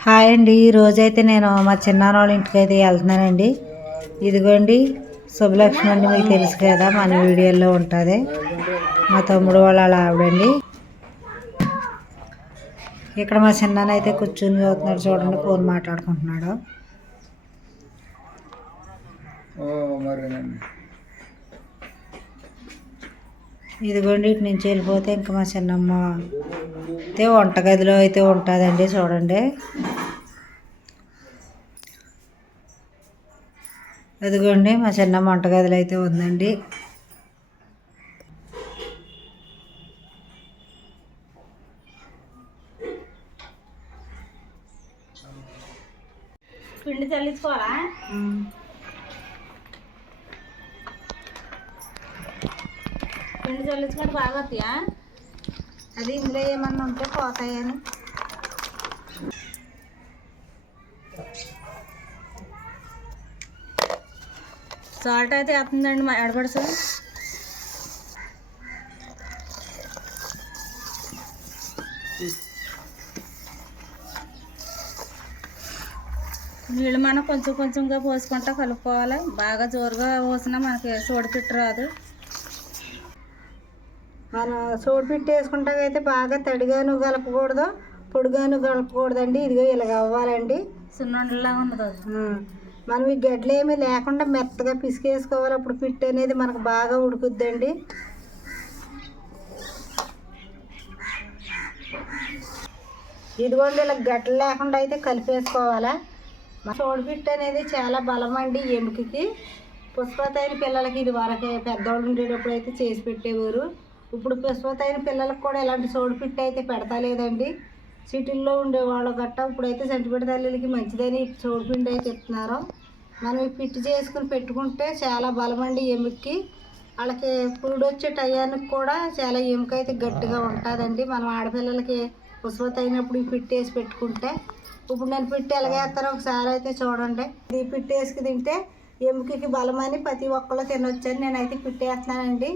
Hi అండి. ఈరోజైతే నేను మా చిన్నాన్న వాళ్ళ ఇంటికి అయితే వెళ్తున్నానండి. ఇదిగోండి శుభలక్ష్మి అండి, మీకు తెలుసు కదా, మన వీడియోలో ఉంటుంది. మా తమ్ముడు వాళ్ళ ఆవిడండి. ఇక్కడ మా చిన్నాన్న అయితే కూర్చుని చదువుతున్నాడు చూడండి, ఫోన్ మాట్లాడుకుంటున్నాడు. ఇదిగోండి ఇటు నుంచి వెళ్ళిపోతే ఇంకా మా చిన్నమ్మ అయితే వంటగదిలో అయితే ఉంటుందండి చూడండి. అదిగోండి మా చిన్నమ్మ వంటగదిలో అయితే ఉందండి. పిండి చల్లించుకోవాలా? పిండి చల్లించుకుంటే బాగా వస్తాయా? అది ఇందులో ఏమన్నా ఉంటే పోతాయని. సాల్ట్ అయితే వేస్తుందండి మా ఎడబడుసు. నీళ్ళు మనం కొంచెం కొంచెంగా పోసుకుంటా కలుపుకోవాలి. బాగా జోరుగా పోసినా మనకి సోడిపిట్టు రాదు. మనం సోడిపిట్టు వేసుకుంటాకైతే బాగా తడిగాను కలపకూడదు, పొడిగాను కలపకూడదండి. ఇదిగో ఇలాగ అవ్వాలండి. సున్నుండలా ఉన్నది అది. మనం ఈ గడ్డలు ఏమీ లేకుండా మెత్తగా పిసికేసుకోవాలి. అప్పుడు పిట్టు అనేది మనకు బాగా ఉడుకుద్దండి. ఇదిగోండి ఇలా గడ్డలు లేకుండా అయితే కలిపేసుకోవాలా. సోడిపిట్టు అనేది చాలా బలం అండి ఎముకకి. పుష్పతైన పిల్లలకి ఇది వరకే పెద్దవాళ్ళు ఉండేటప్పుడు అయితే చేసి పెట్టేవారు. ఇప్పుడు పుష్పతైన పిల్లలకు కూడా ఇలాంటి సోడిపిట్టు అయితే పెడతా లేదండి. సిటీల్లో ఉండేవాళ్ళు గట్ట ఇప్పుడైతే చంటిపిట్ట తల్లికి మంచిదని సోడిపిండి అయితే ఇస్తున్నారు. మనం ఈ పిట్టు చేసుకుని పెట్టుకుంటే చాలా బలమండి ఎముకకి. వాళ్ళకి పురుడు వచ్చే టయానికి కూడా చాలా ఎముక అయితే గట్టిగా ఉంటుందండి. మనం ఆడపిల్లలకి పుష్పత అయినప్పుడు ఈ పిట్టు వేసి పెట్టుకుంటే. ఇప్పుడు నేను పిట్టు ఎలాగేస్తారో ఒకసారి అయితే చూడండి. ఈ పిట్టు వేసుకు తింటే ఎముకకి బలమని ప్రతి ఒక్కళ్ళు తినొచ్చని నేనైతే పిట్టు వేస్తున్నానండి.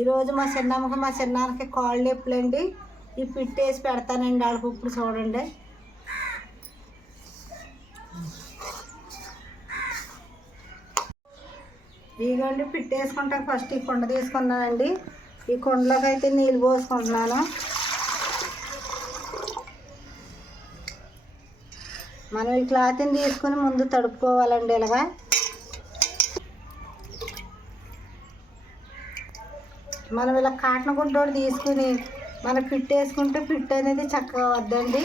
ఈరోజు మా చిన్నమ్మకి మా చిన్నాన్నకి కాళ్ళు నొప్పులండి. ఈ పిట్టు వేసి పెడతానండి వాళ్ళకి. ఇప్పుడు చూడండి, ఇదిగోండి పిట్టు వేసుకుంటాక ఫస్ట్ ఈ కుండ తీసుకున్నానండి. ఈ కుండలోకి అయితే నీళ్ళు పోసుకుంటున్నాను. మనం ఈ క్లాత్ని తీసుకుని ముందు తడుపుకోవాలండి. ఇలాగా మనం ఇలా కాటన్ గుడ్డోడు తీసుకుని మనం పిట్టు వేసుకుంటే పిట్టు అనేది చక్కగా వద్దండి.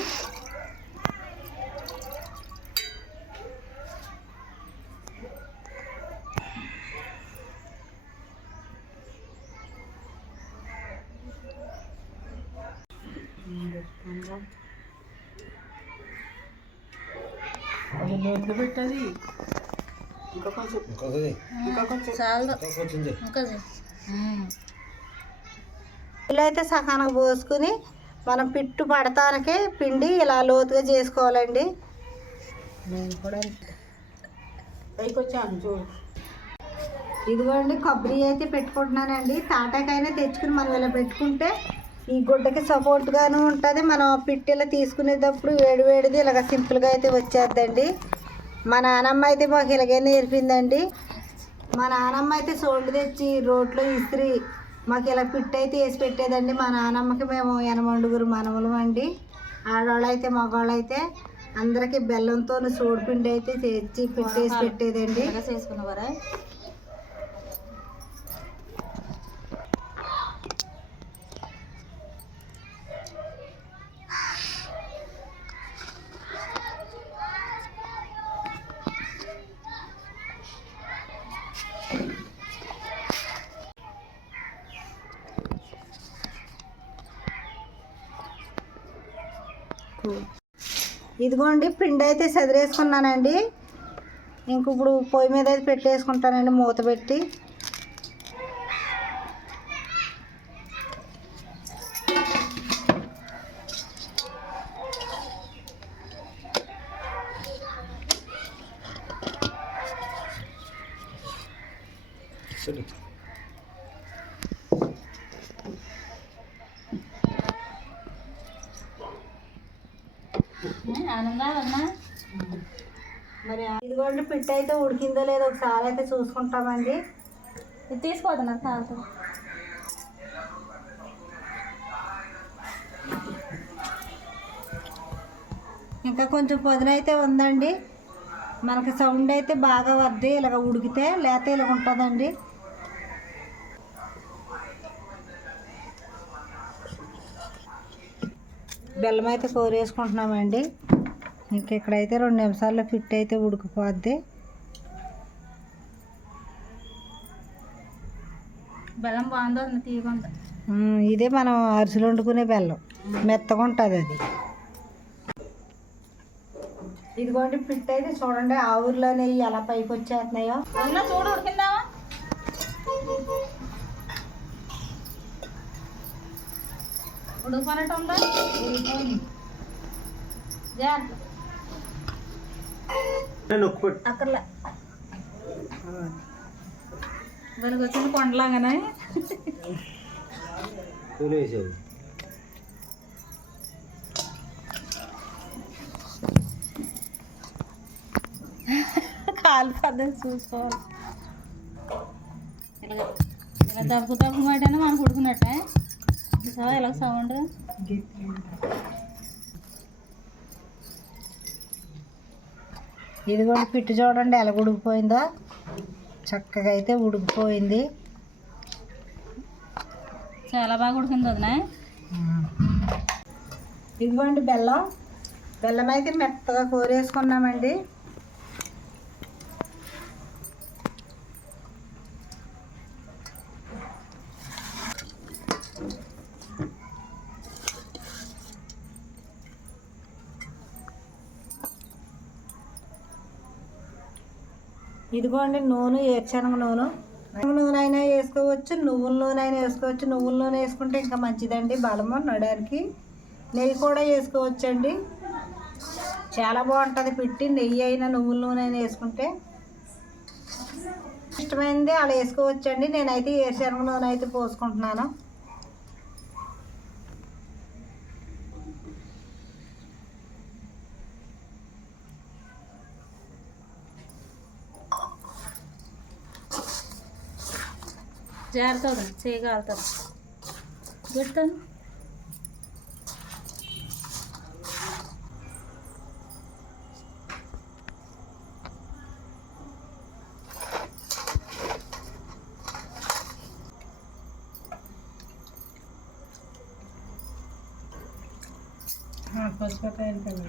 పెట్టది ఇంకా ఇలా అయితే సకానం పోసుకుని మనం పిట్టు పడతానికే పిండి ఇలా లోతుగా చేసుకోవాలండి. నేను కూడా పైకొచ్చాను చూడు. ఇదిగోండి కొబ్బరి అయితే పెట్టుకుంటున్నానండి. తాటాకైనా తెచ్చుకుని మనం ఇలా పెట్టుకుంటే ఈ గుడ్డకి సపోర్ట్గాను ఉంటుంది. మనం పిట్టిలా తీసుకునేటప్పుడు వేడివేడిది ఇలాగ సింపుల్గా అయితే వచ్చేద్దండి. మా నానమ్మ అయితే మాకు ఇలాగే నేర్పిందండి. మా నానమ్మ అయితే సోళ్ళు తెచ్చి రోట్లో ఇస్త్రీ మాకు ఇలా పిట్టు అయితే వేసి పెట్టేదండి. మా నానమ్మకి మేము 8 మనవలు అండి. ఆడవాళ్ళు అయితే మగవాళ్ళు అయితే అందరికీ బెల్లంతో సోడిపిండి అయితే తెచ్చి పెట్టేసి పెట్టేదండి. చేసుకున్నవారా? ఇదిగోండి పిండి అయితే సదిరేసుకున్నానండి. ఇంక ఇప్పుడు పొయ్యి మీద అయితే పెట్టేసుకుంటానండి మూత పెట్టి. ఆనందా అన్నా మరి ఇదిగోండి పిట్ట అయితే ఉడికిందో లేదో ఒకసారి అయితే చూసుకుంటామండి. ఇది తీసుకోవద్దు నాకు కాదు. ఇంకా కొంచెం పొదనైతే ఉందండి. మనకి సౌండ్ అయితే బాగా వద్ది ఇలాగ ఉడికితే, లేకపోతే ఇలాగ ఉంటుందండి. బెల్లం అయితే కోరేసుకుంటున్నామండి. ఇంక ఇక్కడైతే 2 నిమిషాల్లో పిట్ట అయితే ఉడికిపోద్ది. బెల్లం బాగుందో తీయకుండా. ఇదే మనం అరిసెలు వండుకునే బెల్లం, మెత్తగా ఉంటుంది అది. ఇదిగోండి పిట్ట అయితే చూడండి ఆవుర్లో నెయ్యి ఎలా పైకి వచ్చేస్తున్నాయో. అన్నా చూడు ఉడికిందావా. ఉడికిపోయినట్టు ఉందా? అక్కర్లే వెలుగు వచ్చింది కొండలాగానే. కాలు పద్ధతి చూసుకోవాలి. ఇలా ఇలా దబ్బు దబ్బు మాటనే మనకు ఉడుకున్నట్టే చూసావా ఇలా సౌండ్. ఇదిగోండి పిట్టు చూడండి ఎలా ఉడికిపోయిందో. చక్కగా అయితే ఉడికిపోయింది. చాలా బాగా ఉడికింది వదినా. ఇదిగోండి బెల్లం. బెల్లం అయితే మెత్తగా కోరేసుకున్నామండి. ఇదిగోండి నూనె, ఏరుశనగ నూనె. నూనె అయినా వేసుకోవచ్చు, నువ్వుల నూనె అయినా వేసుకోవచ్చు. నువ్వుల నూనె వేసుకుంటే ఇంకా మంచిదండి బలము నడడానికి. నెయ్యి కూడా వేసుకోవచ్చండి, చాలా బాగుంటుంది పిట్టి. నెయ్యి అయినా నువ్వుల నూనె అయినా వేసుకుంటే ఇష్టమైంది అలా వేసుకోవచ్చండి. నేనైతే ఏరుశనగ నూనె అయితే పోసుకుంటున్నాను. జారుతుంది చేయగలుగుతాను పెడతాను. పసుపకాయలు కదా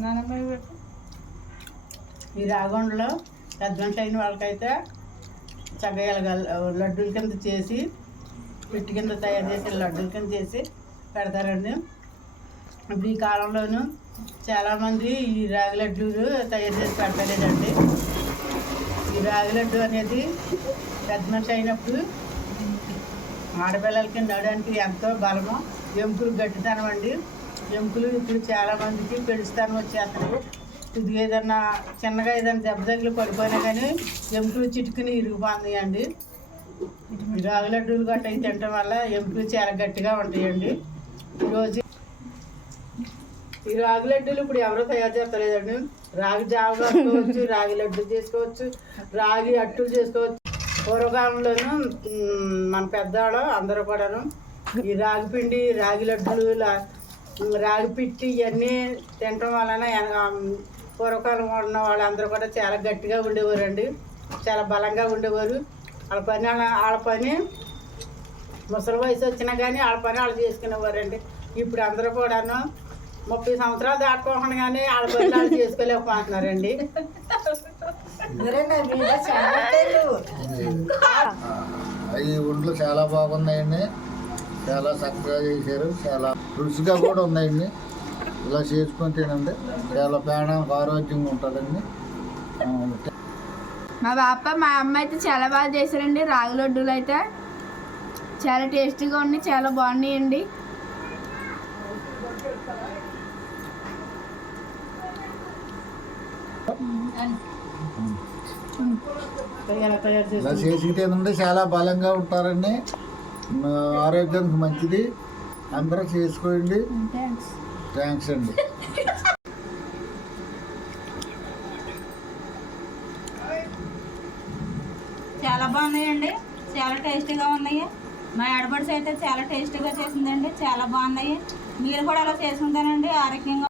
నానమ్మ పెట్టు. ఈ రాగొండలో పెద్ద మనిషి అయిన వాళ్ళకైతే చక్కగా లడ్డూల కింద చేసి, పిట్టి కింద తయారు చేసి లడ్డూల కింద చేసి పెడతారండి. ఇప్పుడు ఈ కాలంలోనూ చాలామంది ఈ రాగి లడ్డూలు తయారు చేసి పెడతలేదండి. ఈ రాగి లడ్డు అనేది పెద్ద మనిషి అయినప్పుడు ఆడపిల్లలకి నడడానికి ఎంతో బలము, ఎముకలు గట్టితనం అండి. ఎముకలు ఇప్పుడు చాలామందికి పెడుస్తాను వచ్చేస్తాయి. ఇది ఏదన్నా చిన్నగా ఏదైనా దెబ్బ తగిలి పడిపోయినా కానీ ఎముకలు చిటుకుని ఇరిగిపోతున్నాయి అండి. రాగి లడ్డూలు గట్ట తినటం వల్ల ఎముకలు చాలా గట్టిగా ఉంటాయండి. ఈరోజు ఈ రాగి లడ్డూలు ఇప్పుడు ఎవరో తయారు చేస్తలేదండి. రాగి జావ చేసుకోవచ్చు, రాగి లడ్డు చేసుకోవచ్చు, రాగి అట్టులు చేసుకోవచ్చు. పూర్వకాలంలోనూ మన పెద్దవాళ్ళు అందరూ కూడాను ఈ రాగి పిండి, రాగి లడ్డులు, రాగి పిట్టి ఇవన్నీ తినటం వలన పూర్వకాలం ఉన్న వాళ్ళందరూ కూడా చాలా గట్టిగా ఉండేవారండి, చాలా బలంగా ఉండేవారు. వాళ్ళ పని ముసలి వయసు వచ్చినా కానీ వాళ్ళ పని వాళ్ళు చేసుకునేవారండి. ఇప్పుడు అందరూ కూడాను 30 సంవత్సరాలు దాటుకోకుండా కానీ వాళ్ళ పని వాళ్ళు చేసుకోలేకపోతున్నారండి. అవి ఒంట్లు చాలా బాగున్నాయండి, చాలా చక్కగా చేశారు, చాలా రుచిగా కూడా ఉన్నాయండి. ఇలా చేసుకొని తినండి, చాలా ప్రాణానికి ఆరోగ్యంగా ఉంటుందండి. మా అమ్మ అయితే చాలా బాగా చేశారండి. రాగి లడ్డూలు అయితే చాలా టేస్టీగా ఉన్నాయి, చాలా బాగున్నాయండి. ఇలా చేసి తినండి, చాలా బలంగా ఉంటారండి, ఆరోగ్యానికి మంచిది. అందరూ చేసుకోండి. థ్యాంక్స్ అండి. చాలా బాగున్నాయండి, చాలా టేస్టీగా ఉన్నాయి. మా ఆడపడుచు అయితే చాలా టేస్టీగా చేసిందండి, చాలా బాగున్నాయి. మీరు కూడా అలా చేసుకుంటానండి ఆరోగ్యంగా.